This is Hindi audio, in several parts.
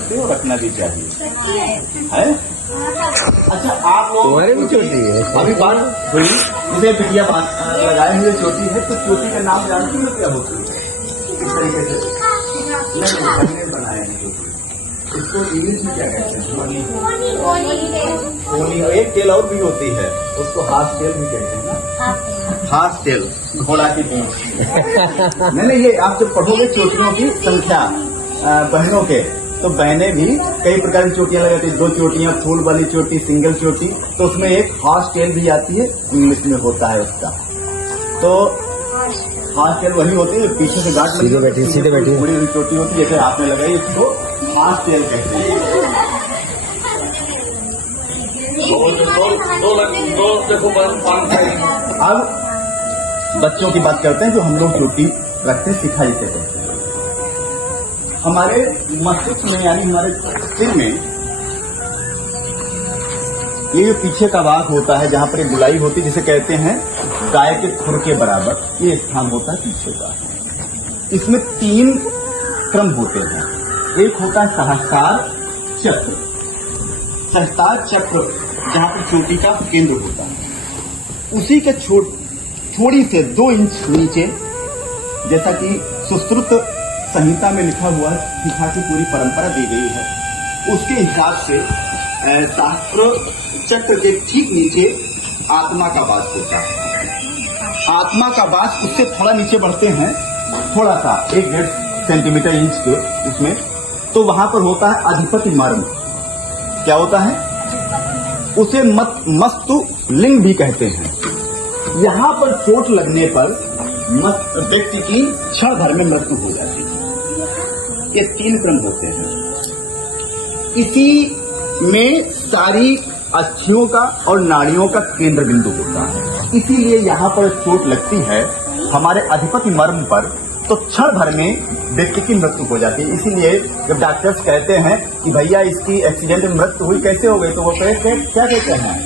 सकते हो, रखना भी चाहिए है। अच्छा आप लोग तुम्हारे भी चोटी है? अभी बात हुई मुझे बिटिया लगाए हुए चोटी है, तो चोटी का नाम जानती हो क्या होती है? इस तरीके से नहीं बनाए हैं चोटी, इसको इंग्लिश में क्या कहते हैं? पोनी। एक टेल और भी होती है, उसको हाफ टेल भी कहते हैं ना, हाफ टेल, घोड़ा की पूंछ। नहीं ये आप जब पढ़ोगे चोटियों की संख्या बहनों के, तो बहनें भी कई प्रकार की चोटियां लगाती है, 2 चोटियां, फूल वाली चोटी, सिंगल चोटी, तो उसमें एक हाफ टेल भी आती है, इंग्लिश में होता है उसका। तो हाफ टेल वही होती है पीछे से गांठ सीधे बैठी पूरी हुई चोटी होती है, जैसे आपने लगाई उसको हाफ टेल कहते हैं। अब बच्चों की बात करते हैं, जो हम लोग चोटी रखते हैं, सिखाई से कहते हैं। हमारे मस्तिष्क में यानी हमारे सिर में ये जो पीछे का भाग होता है, जहां पर गुलाई होती है, जिसे कहते हैं गाय के खुर के बराबर, ये स्थान होता है पीछे का। इसमें 3 क्रम होते हैं। एक होता है सहस्त्रार चक्र। सहस्त्रार चक्र जहां पर चोटी का केंद्र होता है, उसी के थोड़ी से 2 इंच नीचे, जैसा कि सुश्रुत संहिता में लिखा हुआ है, शिखा की पूरी परंपरा दी गई है, उसके हिसाब से शास्त्र चक्र के ठीक नीचे आत्मा का वास होता है। आत्मा का वास उससे थोड़ा नीचे बढ़ते हैं, थोड़ा सा 1-1.5 सेंटीमीटर इंच के उसमें, तो वहां पर होता है अधिपति मर्म। क्या होता है? उसे मस्तु लिंग भी कहते हैं। यहां पर चोट लगने पर व्यक्ति की क्षण भर में मृत्यु हो जाती है। ये 3 क्रम होते हैं। इसी में सारी अस्थियों का और नाड़ियों का केंद्र बिंदु होता है। इसीलिए यहाँ पर चोट लगती है हमारे अधिपति मर्म पर, तो क्षण भर में व्यक्ति की मृत्यु हो जाती है। इसीलिए जब डॉक्टर्स कहते हैं कि भैया इसकी एक्सीडेंट में मृत्यु हुई, कैसे हो गई, तो वो क्या कहते हैं?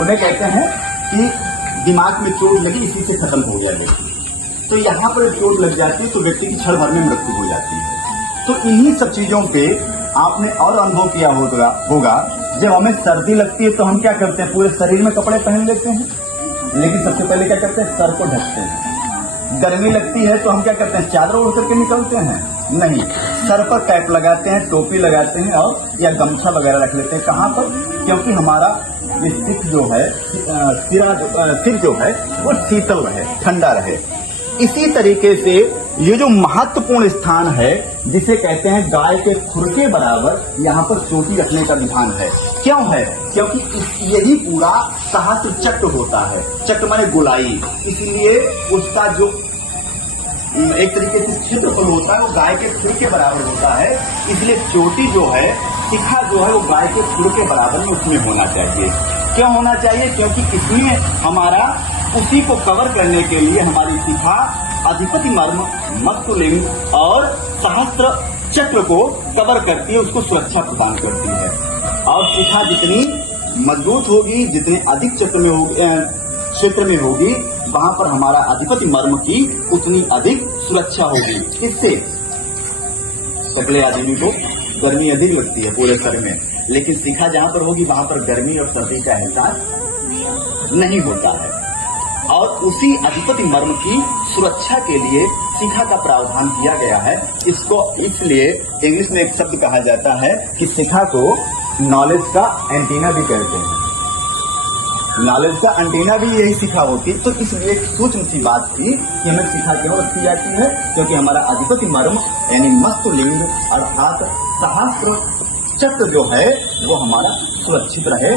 उन्हें कहते हैं कि दिमाग में चोट लगी, इसी से खत्म हो गया व्यक्ति। तो यहाँ पर चोट लग जाती है तो व्यक्ति की क्षण भर में मृत्यु हो जाती है। तो इन्हीं सब चीजों पे आपने और अनुभव किया होगा। जब हमें सर्दी लगती है तो हम क्या करते हैं? पूरे शरीर में कपड़े पहन लेते हैं, लेकिन सबसे पहले क्या करते हैं? सर को ढकते हैं। गर्मी लगती है तो हम क्या करते हैं? चादर ओढ़ करके निकलते हैं? नहीं, सर पर कैप लगाते हैं, टोपी लगाते हैं, और या गमछा वगैरह रख लेते हैं। कहाँ पर? क्योंकि हमारा ये सिर जो है, सिर जो है वो शीतल रहे, ठंडा रहे। इसी तरीके से ये जो महत्वपूर्ण स्थान है, जिसे कहते हैं गाय के खुर के बराबर, यहाँ पर चोटी रखने का विधान है। क्यों है? क्योंकि यही पूरा सहस्त्र चक्र होता है। चक्र माने गोलाई, इसलिए उसका जो एक तरीके से क्षेत्रफल होता है वो गाय के खुर के बराबर होता है। इसलिए चोटी जो है, शिखा जो है, वो गाय के खुर के बराबर में उसमें होना चाहिए। क्यों होना चाहिए? क्योंकि इसमें हमारा उसी को कवर करने के लिए हमारी शिखा अधिपति मर्म, मस्तुलिंग और सहस्त्र चक्र को कवर करती है, उसको सुरक्षा प्रदान करती है। और शिखा जितनी मजबूत होगी, जितने अधिक चक्र में होगी, क्षेत्र में होगी, वहां पर हमारा अधिपति मर्म की उतनी अधिक सुरक्षा होगी। इससे टकले आदमी को गर्मी अधिक लगती है पूरे शरीर में, लेकिन शिखा जहां पर होगी वहां पर गर्मी और सर्दी का एहसास नहीं होता है। और उसी अधिपति मर्म की सुरक्षा के लिए शिखा का प्रावधान किया गया है। इसको इसलिए इंग्लिश में एक शब्द कहा जाता है कि शिखा को नॉलेज का एंटीना भी कहते हैं। नॉलेज का एंटीना भी यही शिखा होती है। तो इसलिए एक सूक्ष्म सी बात थी कि हमें शिखा क्यों रखी जाती है? क्योंकि हमारा अधिपति मर्म यानी मस्तुलिंग अर्थात सहस्त्र चक्र जो है वो हमारा सुरक्षित रहे।